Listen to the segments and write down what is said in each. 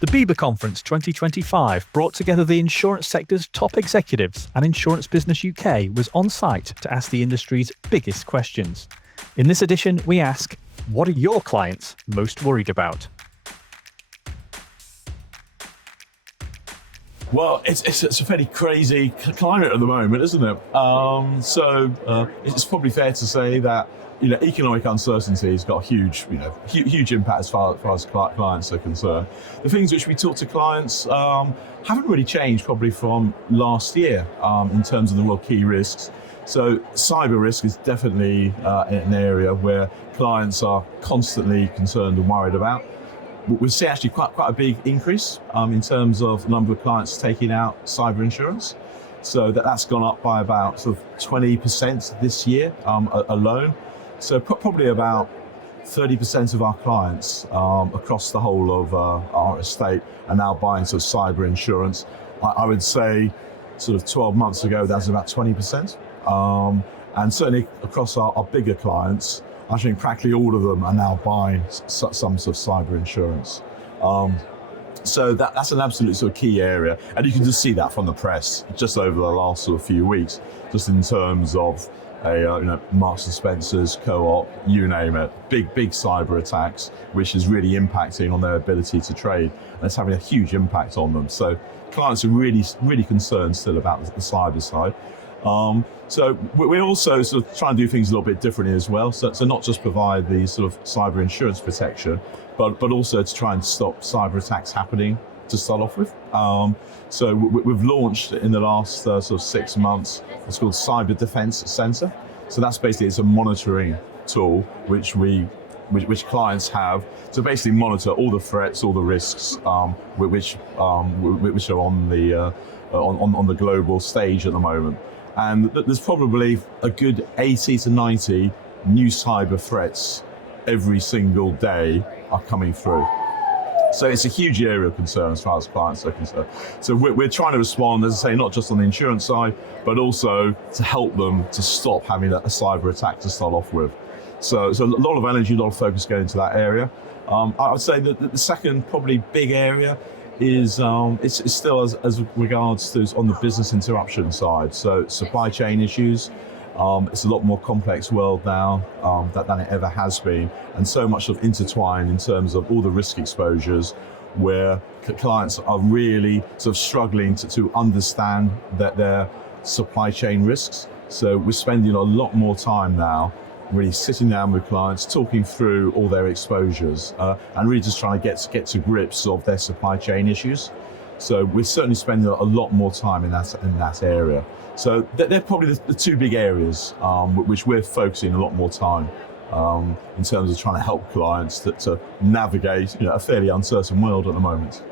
The BIBA Conference 2025 brought together the insurance sector's top executives, and Insurance Business UK was on site to ask the industry's biggest questions. In this edition, we ask, what are your clients most worried about? Well, it's a fairly crazy climate at the moment, isn't it? It's probably fair to say that economic uncertainty has got a huge impact as far as clients are concerned. The things which we talk to clients haven't really changed probably from last year in terms of the real key risks. So cyber risk is definitely an area where clients are constantly concerned and worried about. We've seen actually quite a big increase in terms of the number of clients taking out cyber insurance. So that's gone up by about sort of 20% this year alone. So probably about 30% of our clients across the whole of our estate are now buying sort of cyber insurance. I would say sort of 12 months ago, that was about 20%. And certainly across our bigger clients, I think practically all of them are now buying some sort of cyber insurance. So that's an absolute sort of key area. And you can just see that from the press just over the last sort of few weeks, just in terms of Marks and Spencer's, Co-op, you name it, big cyber attacks, which is really impacting on their ability to trade. And it's having a huge impact on them. So clients are really concerned still about the cyber side. So we also sort of try and do things a little bit differently as well. So not just provide the sort of cyber insurance protection, but also to try and stop cyber attacks happening to start off with. So we've launched in the last sort of 6 months, it's called Cyber Defense Center. So that's basically, it's a monitoring tool which clients have to basically monitor all the threats, all the risks which are on the global stage at the moment. And there's probably a good 80 to 90 new cyber threats every single day are coming through. So it's a huge area of concern as far as clients are concerned. So we're trying to respond, as I say, not just on the insurance side, but also to help them to stop having a cyber attack to start off with. So a lot of energy, a lot of focus going into that area. I would say that the second probably big area is it's still as regards to on the business interruption side. So supply chain issues. It's a lot more complex world now than it ever has been, and so much sort of intertwined in terms of all the risk exposures where clients are really sort of struggling to understand their supply chain risks. So we're spending a lot more time now really sitting down with clients, talking through all their exposures and really just trying to get to grips of their supply chain issues. So we're certainly spending a lot more time in that area. So they're probably the two big areas which we're focusing a lot more time in terms of trying to help clients to navigate a fairly uncertain world at the moment.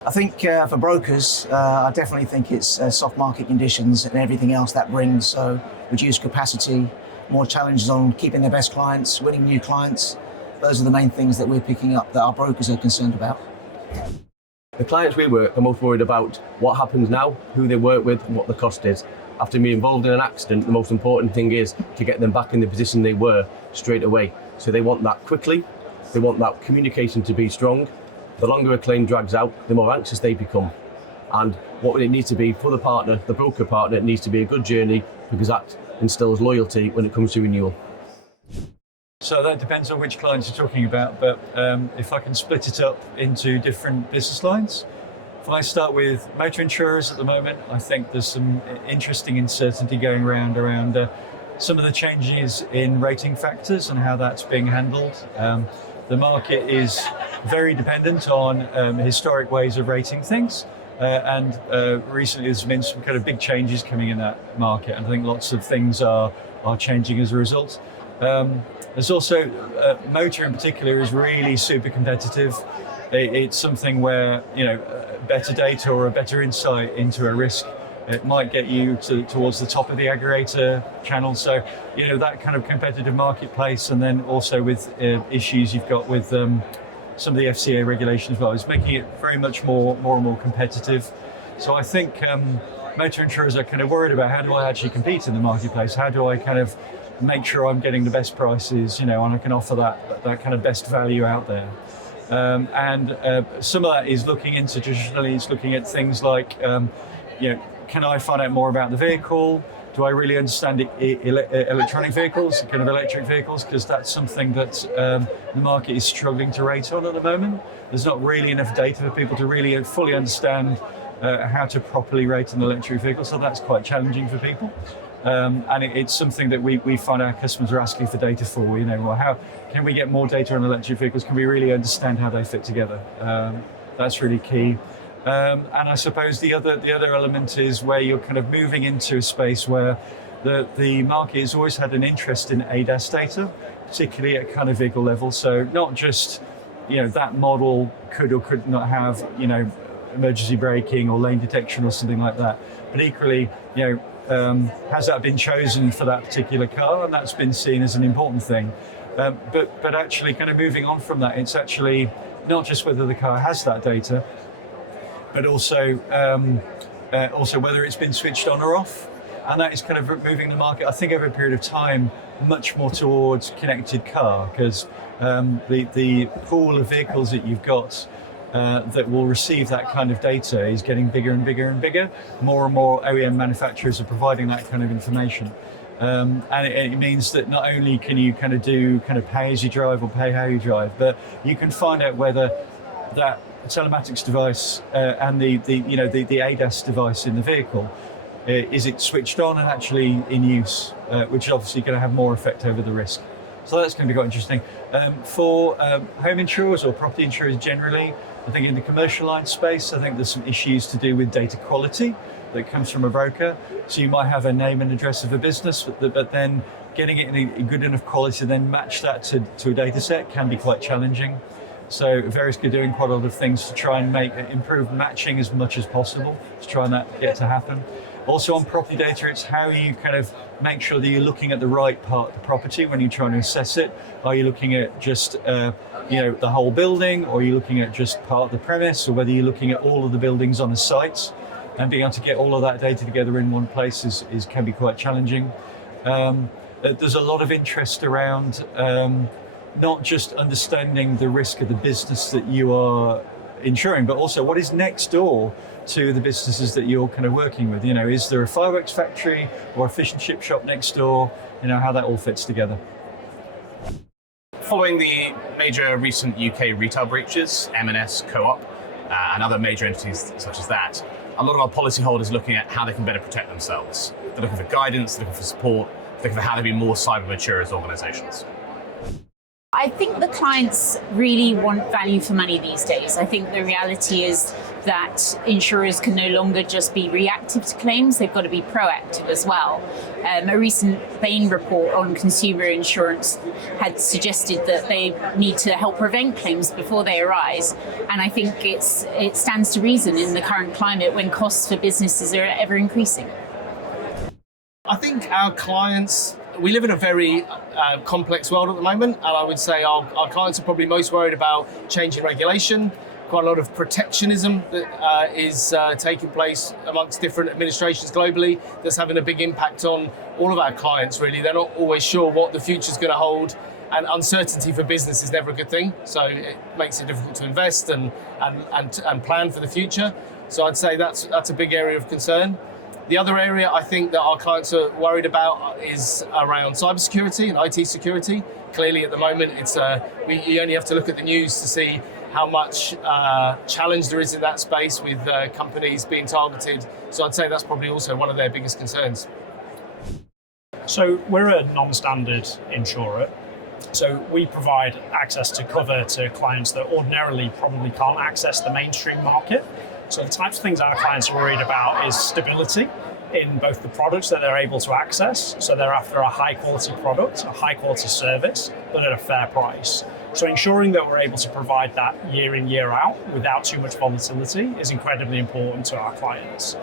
I think for brokers, I definitely think it's soft market conditions and everything else that brings. So reduced capacity, more challenges on keeping their best clients, winning new clients. Those are the main things that we're picking up that our brokers are concerned about. The clients we work are most worried about what happens now, who they work with, and what the cost is. After being involved in an accident, the most important thing is to get them back in the position they were straight away. So they want that quickly, they want that communication to be strong. The longer a claim drags out, the more anxious they become. And what it needs to be for the partner, the broker partner, it needs to be a good journey, because that instills loyalty when it comes to renewal. So that depends on which clients you're talking about, but if I can split it up into different business lines. If I start with motor insurers at the moment, I think there's some interesting uncertainty going around some of the changes in rating factors and how that's being handled. The market is very dependent on historic ways of rating things. And recently there's been some kind of big changes coming in that market, and I think lots of things are changing as a result. There's also motor in particular is really super competitive. It's something where better data or a better insight into a risk, it might get you towards the top of the aggregator channel. So that kind of competitive marketplace, and then also with issues you've got with some of the FCA regulation as well, is making it very much more and more competitive. So I think motor insurers are kind of worried about, how do I actually compete in the marketplace? How do I kind of make sure I'm getting the best prices, and I can offer that kind of best value out there. Some of that is looking into traditionally, it's looking at things like, can I find out more about the vehicle? Do I really understand electronic vehicles, kind of electric vehicles? Because that's something that the market is struggling to rate on at the moment. There's not really enough data for people to really fully understand how to properly rate an electric vehicle, so that's quite challenging for people. It's something that we find our customers are asking for data for. Well, how can we get more data on electric vehicles? Can we really understand how they fit together? That's really key. And I suppose the other element is where you're kind of moving into a space where the market has always had an interest in ADAS data, particularly at kind of vehicle level. So not just that model could or could not have emergency braking or lane detection or something like that, but equally has that been chosen for that particular car, and that's been seen as an important thing. But actually, kind of moving on from that, it's actually not just whether the car has that data, but also whether it's been switched on or off. And that is kind of moving the market, I think, over a period of time, much more towards connected car, because the pool of vehicles that you've got that will receive that kind of data is getting bigger and bigger and bigger. More and more OEM manufacturers are providing that kind of information. And it means that not only can you kind of do kind of pay as you drive or pay how you drive, but you can find out whether that telematics device and the ADAS device in the vehicle, is it switched on and actually in use, which is obviously going to have more effect over the risk. So that's going to be quite interesting. For home insurers or property insurers generally, I think in the commercial line space, I think there's some issues to do with data quality that comes from a broker. So you might have a name and address of a business, but then getting it in a good enough quality to then match that to a data set can be quite challenging. So Verisk are doing quite a lot of things to try and improve matching as much as possible to try and get to happen. Also on property data, it's how you kind of make sure that you're looking at the right part of the property when you're trying to assess it. Are you looking at just the whole building, or are you looking at just part of the premise, or whether you're looking at all of the buildings on a site? And being able to get all of that data together in one place can be quite challenging. There's a lot of interest around not just understanding the risk of the business that you are insuring, but also what is next door to the businesses that you're kind of working with. Is there a fireworks factory or a fish and chip shop next door? How that all fits together. Following the major recent UK retail breaches, M&S, Co-op, and other major entities such as that, a lot of our policyholders are looking at how they can better protect themselves. They're looking for guidance, they're looking for support, they're looking for how to be more cyber mature as organisations. I think the clients really want value for money these days. I think the reality is that insurers can no longer just be reactive to claims, they've got to be proactive as well. A recent Bain report on consumer insurance had suggested that they need to help prevent claims before they arise. And I think it stands to reason in the current climate when costs for businesses are ever increasing. I think our clients, we live in a very complex world at the moment, and I would say our clients are probably most worried about changing regulation, quite a lot of protectionism that is taking place amongst different administrations globally that's having a big impact on all of our clients, really. They're not always sure what the future's going to hold, and uncertainty for business is never a good thing, so it makes it difficult to invest and plan for the future. So I'd say that's a big area of concern. The other area I think that our clients are worried about is around cybersecurity and IT security. Clearly at the moment, you only have to look at the news to see how much challenge there is in that space with companies being targeted. So I'd say that's probably also one of their biggest concerns. So we're a non-standard insurer. So we provide access to cover to clients that ordinarily probably can't access the mainstream market. So the types of things our clients are worried about is stability in both the products that they're able to access. So they're after a high quality product, a high quality service, but at a fair price. So ensuring that we're able to provide that year in, year out without too much volatility is incredibly important to our clients.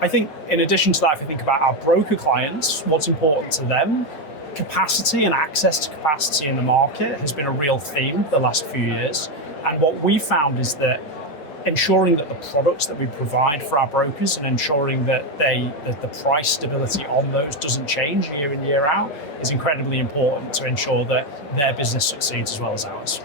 I think in addition to that, if you think about our broker clients, what's important to them, capacity and access to capacity in the market has been a real theme the last few years. And what we found is that ensuring that the products that we provide for our brokers and ensuring that the price stability on those doesn't change year in, year out is incredibly important to ensure that their business succeeds as well as ours.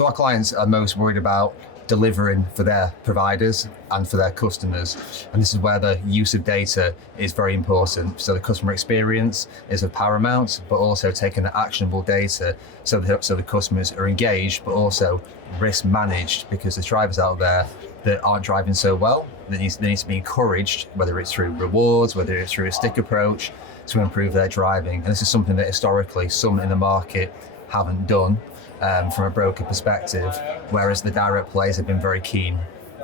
So our clients are most worried about delivering for their providers and for their customers. And this is where the use of data is very important. So the customer experience is of paramount, but also taking the actionable data so the customers are engaged, but also risk managed, because there's drivers out there that aren't driving so well. They need to be encouraged, whether it's through rewards, whether it's through a stick approach, to improve their driving. And this is something that historically some in the market haven't done. From a broker perspective, whereas the direct players have been very keen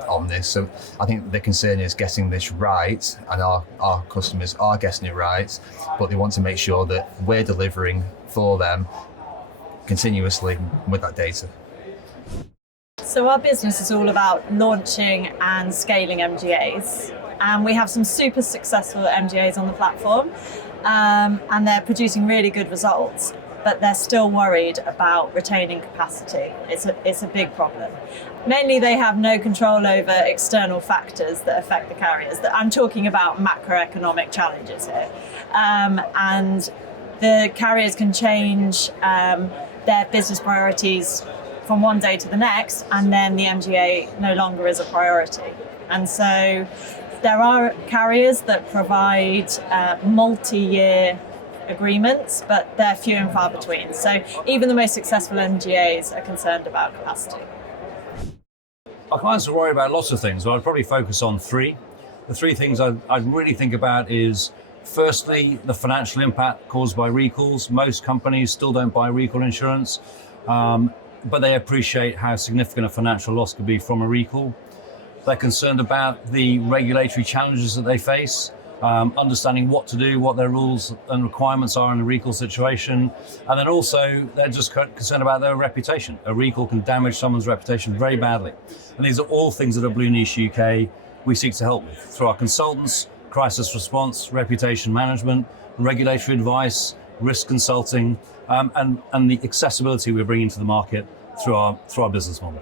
on this. So I think the concern is getting this right, and our customers are getting it right, but they want to make sure that we're delivering for them continuously with that data. So our business is all about launching and scaling MGAs, and we have some super successful MGAs on the platform, and they're producing really good results. But they're still worried about retaining capacity. It's a big problem. Mainly they have no control over external factors that affect the carriers. I'm talking about macroeconomic challenges here. And the carriers can change their business priorities from one day to the next, and then the MGA no longer is a priority. And so there are carriers that provide multi-year agreements, but they're few and far between. So even the most successful MGAs are concerned about capacity. Our clients are worried about lots of things, but I'd probably focus on three. The three things I'd really think about is, firstly, the financial impact caused by recalls. Most companies still don't buy recall insurance, but they appreciate how significant a financial loss could be from a recall. They're concerned about the regulatory challenges that they face, understanding what to do, what their rules and requirements are in a recall situation. And then also they're just concerned about their reputation. A recall can damage someone's reputation very badly. And these are all things that at BluNiche UK we seek to help with through our consultants, crisis response, reputation management, regulatory advice, risk consulting, and the accessibility we're bringing to the market through our business model.